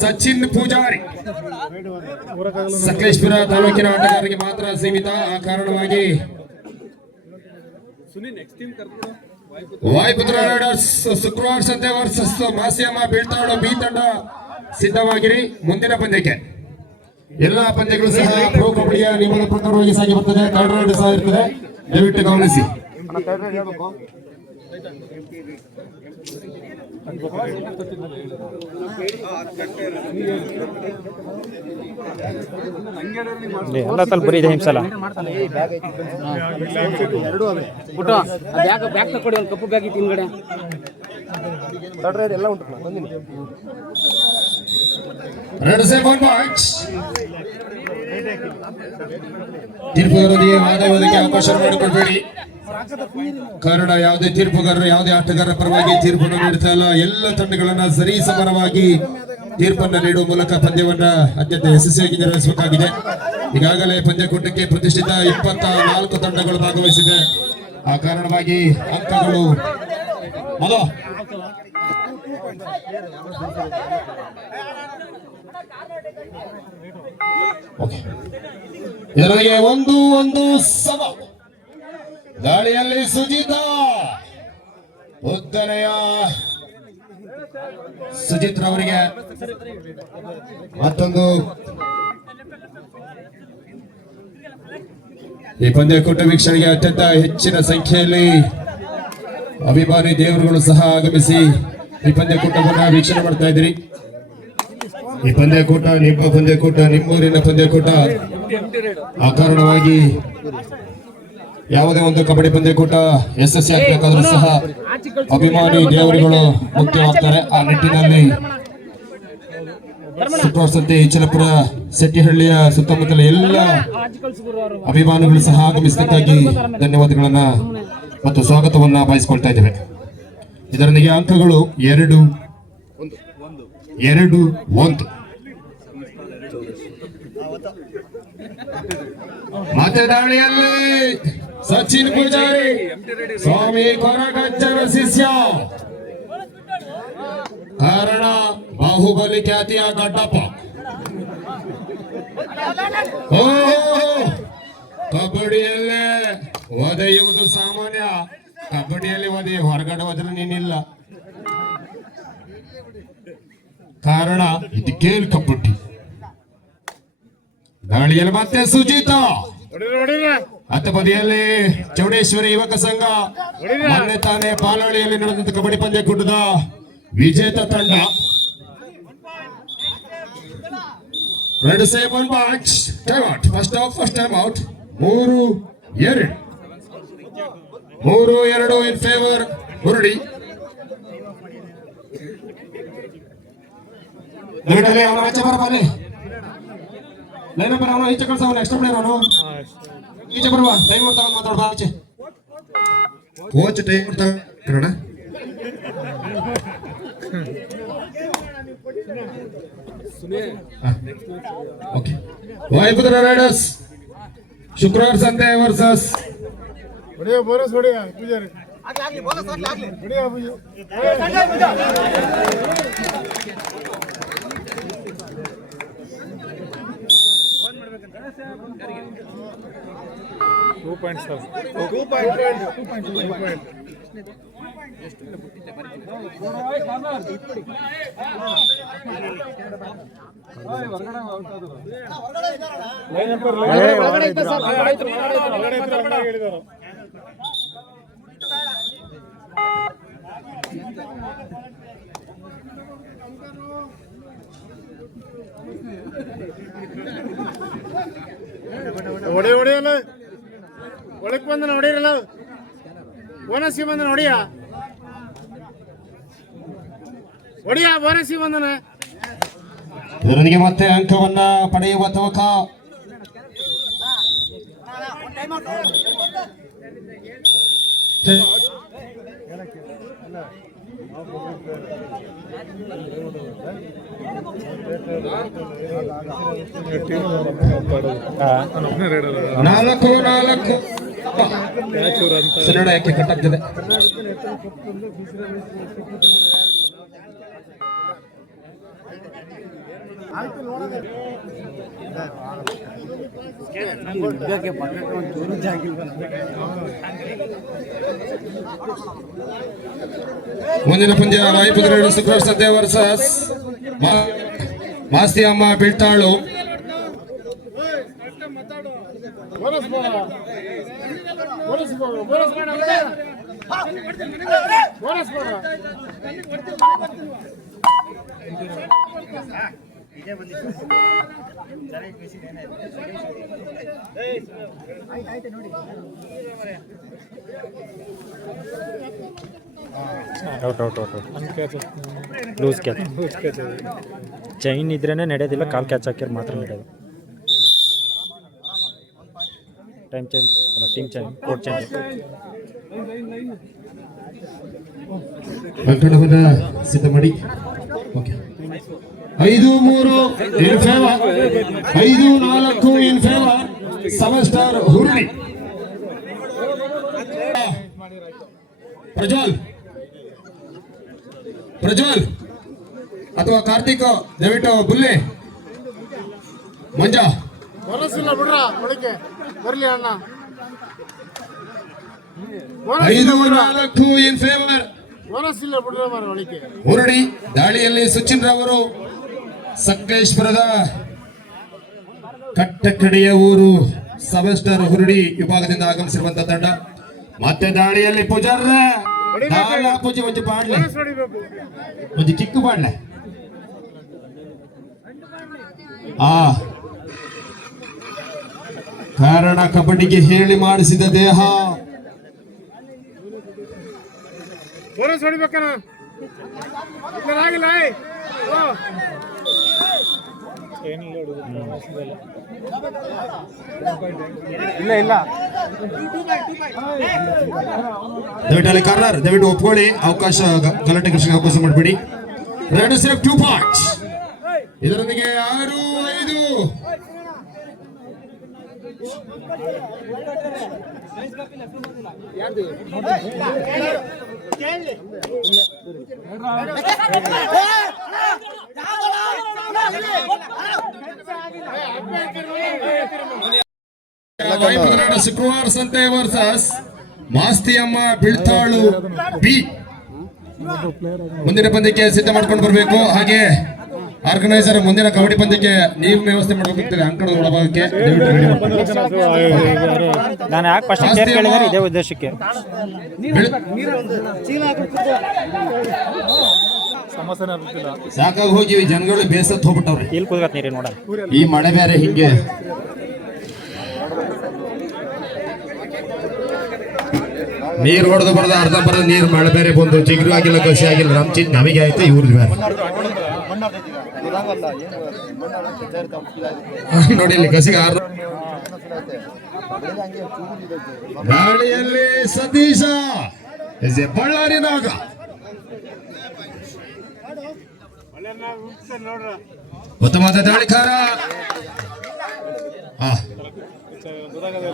ಸಚಿನ್ ಪೂಜಾರಿ ಸಕಲೇಶ್ಪುರ ತಾಲೂಕಿನ ಆಟಗಾರರಿಗೆ ಮಾತ್ರ ಸೀಮಿತ. ಆ ಕಾರಣವಾಗಿ ವಾಯುಪುತ್ರ ರೈಡರ್ಸ್ ಶುಕ್ರವಾರ ಸಂತೆ ವರ್ಸಸ್ ಮಾಸಿಯಮ್ಮ ಬೀಳ್ತಾಳು ಬಿ ತಂಡ ಸಿದ್ಧವಾಗಿರಿ. ಮುಂದಿನ ಪಂದ್ಯಕ್ಕೆ ಎಲ್ಲಾ ಪಂದ್ಯಗಳು ಸಹ ಪ್ರೋ ಕಬಡ್ಡಿಯ ನಿಯಮದ ಪ್ರಕಾರವಾಗಿ ಸಾಗಿ ಬರ್ತದೆ. ಥರ್ಡ್ ರೌಂಡ್ ಸಹ ಇರ್ತದೆ, ದಯವಿಟ್ಟು ಗಮನಿಸಿ. ಎಲ್ಲ ತಲುಪರಿ ಇದೆ ಹಿಂಸಲ ಬ್ಯಾಗ್ ತಗೊಳ್ಳಿ, ಒಂದು ಕಪ್ಪು ಬ್ಯಾಗ್ ಹಿಂದ್ಗಡೆ ಎಲ್ಲ ಉಂಟು. ತೀರ್ಪು ವಾದವಾದಕ್ಕೆ ಅವಕಾಶ ಮಾಡಿಕೊಡ್ಬೇಡಿ. ಕಾರಣ ಯಾವುದೇ ತೀರ್ಪುಗಾರರು ಯಾವುದೇ ಆಟಗಾರರ ಪರವಾಗಿ ತೀರ್ಪನ್ನು ನೀಡ್ತಾ ಇಲ್ಲ. ಎಲ್ಲ ತಂಡಗಳನ್ನ ಸರಿ ಸಮರವಾಗಿ ತೀರ್ಪನ್ನು ನೀಡುವ ಮೂಲಕ ಪಂದ್ಯವನ್ನ ಅತ್ಯಂತ ಯಶಸ್ವಿಯಾಗಿ ನಿರ್ವಹಿಸಬೇಕಾಗಿದೆ. ಈಗಾಗಲೇ ಪಂದ್ಯಕೂಟಕ್ಕೆ ಪ್ರತಿಷ್ಠಿತ 24 ತಂಡಗಳು ಭಾಗವಹಿಸಿದೆ. ಆ ಕಾರಣವಾಗಿ ಅಂಕಗಳು ಇದರೊಂದಿಗೆ 1-1 ಸಮ. ದಾಳಿಯಲ್ಲಿ ಸುಜಿತಾ ಉದ್ದನೆಯ ಸುಜಿತ್ ರವರಿಗೆ ಮತ್ತೊಂದು. ಈ ಪಂದ್ಯಕೂಟ ವೀಕ್ಷಣೆಗೆ ಅತ್ಯಂತ ಹೆಚ್ಚಿನ ಸಂಖ್ಯೆಯಲ್ಲಿ ಅಭಿಮಾನಿ ದೇವರುಗಳು ಸಹ ಆಗಮಿಸಿ ಈ ಪಂದ್ಯಕೂಟವನ್ನು ವೀಕ್ಷಣೆ ಮಾಡ್ತಾ ಇದ್ದೀರಿ. ಈ ಪಂದ್ಯಕೂಟ ನಿಮ್ಮ ಪಂದ್ಯಕೂಟ, ನಿಮ್ಮೂರಿನ ಪಂದ್ಯಕೂಟ. ಆ ಕಾರಣವಾಗಿ ಯಾವುದೇ ಒಂದು ಕಬಡ್ಡಿ ಪಂದ್ಯಕೂಟ ಯಶಸ್ವಿ ಆಗಬೇಕಾದ್ರೂ ಸಹ ಅಭಿಮಾನಿ ದೇವರುಗಳು ಮುಖ್ಯವಾಗ್ತಾರೆ. ಆ ನಿಟ್ಟಿನಲ್ಲಿ ಶುಕ್ರವಾರ ಸಂತೆ ಇಚಲಪುರ ಸೆಟ್ಟಿಹಳ್ಳಿಯ ಸುತ್ತಮುತ್ತಲ ಎಲ್ಲ ಅಭಿಮಾನಿಗಳು ಸಹ ಆಗಮಿಸಿದ್ದಕ್ಕಾಗಿ ಧನ್ಯವಾದಗಳನ್ನ ಮತ್ತು ಸ್ವಾಗತವನ್ನ ಬಯಸಿಕೊಳ್ತಾ ಇದ್ದೇವೆ. ಇದರೊಂದಿಗೆ ಅಂಕಗಳು 2-1. ಮತ್ತೆ ದಾಳಿಯಲ್ಲಿ ಸಚಿನ್ ಪೂಜಾರಿ ಸ್ವಾಮಿ ಕೊರಗಜ್ಜರ ಶಿಷ್ಯ. ಕಾರಣ ಬಾಹುಬಲಿ ಖ್ಯಾತಿಯ ಗಡ್ಡಪ್ಪ. ಕಬಡ್ಡಿಯಲ್ಲೇ ಒದೆಯುವುದು ಸಾಮಾನ್ಯ, ಕಬಡ್ಡಿಯಲ್ಲಿ ಒದೆ ಹೊರಗಡೆ ಹೋದ್ರೆ ನೀನಿಲ್ಲ. ಕಾರಣ ಇದು ಗೇಲ್ ಕಬಡ್ಡಿ. ದಾಳಿಯಲ್ಲಿ ಮತ್ತೆ ಸುಜಿತಾ. ಹತ್ತ ಬದಿಯಲ್ಲಿ ಚೌಡೇಶ್ವರಿ ಯುವಕ ಸಂಘ ಮೊನ್ನೆ ತಾನೇ ಪಾಲಳಿಯಲ್ಲಿ ನಡೆದಂತ ಕಬಡ್ಡಿ ಪಂದ್ಯಕೂಟದ ವಿಜೇತ ತಂಡ. First time out. 3-2 in favour Muradi. ಅವನ ಆಚೆ ಬರಬಾನೆ ಲೈನಪ್ಪರ್ ಅವನು ಈಚೆ ಕಳ್ಸ, ಅವನು ಎಕ್ಸ್ಟ್ರಾ ಪ್ಲೇಯರ್ ಅವನು ಈಚೆ ಬರುವ. ಟೈಮ್ ತಗೊಂಡು ಮಾತಾಡ್ಬಾ ಆಚೆ. Coach time Kannada okay. Vayuputra riders ಶುಕ್ರವಾರ ಸಂತೆ ವರ್ಸಸ್ ಹೊಡೆಯಲ್ಲ ಒಳಕ್ ಬಂದ ಹೊಡೆಯಲ್ಲ. ಬೋನಸ್ ಬಂದ ಹೊಡಿಯ ಬೋನಸ್ ಬಂದನ. ಇದರೊಂದಿಗೆ ಮತ್ತೆ ಅಂಕವನ್ನ ಪಡೆಯುವ ತವಕ. ಸನ್ನಡ ಯಾಕೆ ಕಟ್ಟಾಗ್ತದೆ. ಮುಂದಿನ ಪಂದ್ಯ ರಾಯಪುರ ಸುಖರಾಜ್ ಸಂತೆ ವರ್ಸಸ್ ಮಾಸ್ತಿ ಅಮ್ಮ ಬೀಳ್ತಾಳು. ಲೂಸ್ ಕ್ಯಾಚ್ ಚೈನ್ ಇದ್ರೇನೆ ನಡೆಯೋದಿಲ್ಲ, ಕಾಲ್ ಕ್ಯಾಚ್ ಹಾಕಿದ್ರೆ ಮಾತ್ರ ನಡೆಯೋದು. ಟೈಮ್ ಚೇಂಜ್ ಅಲ್ಲ, ಟೀಮ್ ಚೇಂಜ್, ಕೋರ್ಟ್ ಚೇಂಜ್. ಅಂಕಣವನ್ನ ಸಿದ್ಧ ಮಾಡಿ. 5-3 in favour, 5-4 in favour seven star ಹುರುಳಿ. ಪ್ರಜ್ವಲ್ ಅಥವಾ ಕಾರ್ತಿಕ್ ದಯವಿಟ್ಟು ಬುಲ್ಲೆ ಮಂಜ ಬರಸಿಲ್ಲ ಬಿಡ್ರ ಒಳಗೆ ಬರ್ಲಿ ಅಣ್ಣ. 5-4 ಇನ್ ಫೇವರ್ ಬರಸಿಲ್ಲ ಬಿಡ್ರ ಮರ ಒಳಗೆ ಹುರುಳಿ. ದಾಳಿಯಲ್ಲಿ ಸಚಿನ್ ರಾವರು ಸಕಲೇಶ್ವರದ ಕಟ್ಟಕಡೆಯ ಊರು ಸೆವೆನ್ ಸ್ಟಾರ್ ಹುರುಳಿ ವಿಭಾಗದಿಂದ ಆಗಮಿಸಿರುವಂತಹ ತಂಡ. ಮತ್ತೆ ದಾಳಿಯಲ್ಲಿ ಪೂಜಾರ ಪೂಜೆ ಒಂದು ಪಾಡ್ಲೆ ಒಂದು ಕಿಕ್ಕು ಪಾಡ್ಲೆ. ಕಾರಣ ಕಬಡ್ಡಿಗೆ ಹೇಳಿ ಮಾಡಿಸಿದ ದೇಹ. ಬೋನಸ್ ಹೊಡಿಬೇಕಣ್ಣ, ಆಗಿಲ್ಲ. ಇಲ್ಲ ಇಲ್ಲ ದಯವಿಟ್ಟು ಅಲ್ಲಿ ಕಾರ್ನರ್ ದಯವಿಟ್ಟು ಒಪ್ಕೊಳ್ಳಿ. ಅವಕಾಶ ಗಲಾಟೆ ಕೃಷಿಗೆ ಅವಕಾಶ ಮಾಡಬೇಡಿ. ಎರಡು ಸೇಫ್ 2 ಪಾಯಿಂಟ್ಸ್. ಇದರೊಂದಿಗೆ 6-5 ಶುಕ್ರವಾರ ಸಂತೆ ವರ್ಸಸ್ ಮಾಸ್ತಿಯಮ್ಮ ಬೀಳ್ತಾಳು ಬಿ. ಮುಂದಿನ ಪಂದ್ಯಕ್ಕೆ ಸಿದ್ಧ ಮಾಡ್ಕೊಂಡು ಬರಬೇಕು. ಹಾಗೆ ಆರ್ಗನೈಸರ್ ಮುಂದಿನ ಕಬಡ್ಡಿ ಪಂದ್ಯಕ್ಕೆ ನೀರಿನ ವ್ಯವಸ್ಥೆ ಮಾಡಬೇಕಾಗ್ತದೆ. ಅಂಕಣದ ಒಳಭಾಗಕ್ಕೆ ನಾನು ಯಾಕೆ ಫಸ್ಟ್ ಚೇರ್ ಕೇಳಿದ್ರೆ ಇದೇ ಉದ್ದೇಶಕ್ಕೆ. ಸಾಕಾಗಿ ಹೋಗಿ ಜನಗಳು ಬೇಸತ್ ಹೋಗ್ಬಿಟ್ಟವ್ರೆ. ಇಲ್ಲಿ ಕೂತ್ಕತ್ ನೀರಿ ನೋಡ. ಈ ಮಳೆ ಬೇರೆ ಹಿಂಗೆ ನೀರು ಹೊಡೆದು ಬರದ ಅರ್ಧ ಬರದ ನೀರು ಮಳೆ ಬೇರೆ ಬಂದು ಚಿಗುರು ಆಗಿಲ್ಲ, ಕಸಿ ಆಗಿಲ್ಲ. ನಮ್ ನಮಗೆ ಆಯ್ತು, ಇವ್ರದ್ದು ಬೇರೆ ನೋಡಿ. ಇಲ್ಲಿ ಕಸಿಗೆ ಗಾಳಿಯಲ್ಲಿ ಸತೀಶ ಬಳ್ಳಾರಿ ನಾಗ ಉತ್ತಮವಾದ ದಾಳಿಕಾರ.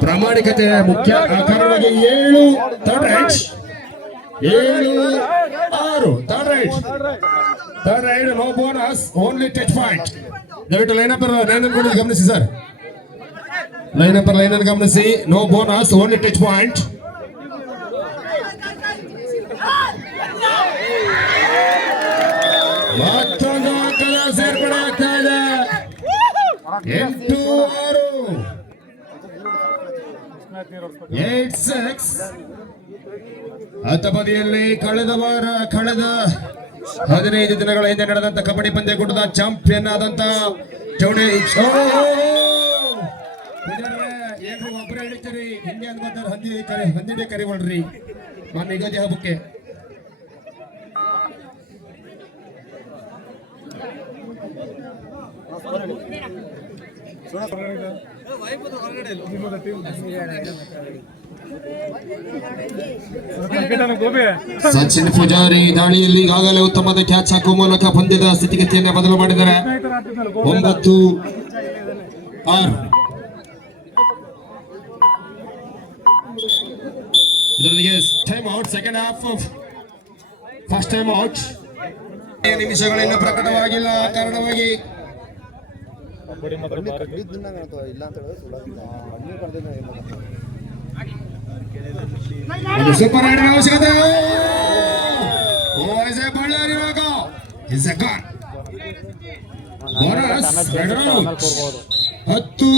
ಪ್ರಾಮಾಣಿಕತೆ ಮುಖ್ಯ. ಕಾರಣವಾಗಿ 7 third right, 7-6 third right, no bonus, only touch point. ದಯವಿಟ್ಟು ಲೈನ್ ಅನ್ನು ಗಮನಿಸಿ ಸರ್. ಲೈನ್ ಗಮನಿಸಿ. No bonus, only touch point. ಮತ್ತೊಂದು ಅಂಕದ ಸೇರ್ಪಡೆ ಆಗ್ತಾ ಇದೆ. 8-6 8-6. ಹತ್ತಬದಿಯಲ್ಲಿ ಕಳೆದ 15 ದಿನಗಳ ಹಿಂದೆ ನಡೆದಂತ ಕಬಡ್ಡಿ ಪಂದ್ಯ ಕೂಟದ ಚಾಂಪಿಯನ್ ಆದಂತ ಚೌಡಿ. ಒಬ್ಬರೇ ಹಿಡಿತೀರಿ, ಹಿಂದೆ ಅಂದ್ಕೊತಾರೆ ಹಂದಿಡೆ ಕರಿ ಮಾಡ್ರಿ ನಾನು ಯುಗಾದಿ ಹಬ್ಬಕ್ಕೆ. ಸಚಿನ್ ಪೂಜಾರಿ ದಾಳಿಯಲ್ಲಿ ಈಗಾಗಲೇ ಉತ್ತಮವಾದ ಕ್ಯಾಚ್ ಹಾಕುವ ಮೂಲಕ ಪಂದ್ಯದ ಸ್ಥಿತಿಗತಿಯನ್ನು ಬದಲು ಮಾಡಿದ್ದಾರೆ. 9-6. ಇದರೊಂದಿಗೆ time out second half first time out. ನಿಮಿಷಗಳಿಂದ ಪ್ರಕಟವಾಗಿಲ್ಲ ಆ ಕಾರಣವಾಗಿ ಒಂದು ಸೂಪರ್ ರೈಡ್ ಅವಶ್ಯಕತೆ. Ballari is a gun. Bonus 10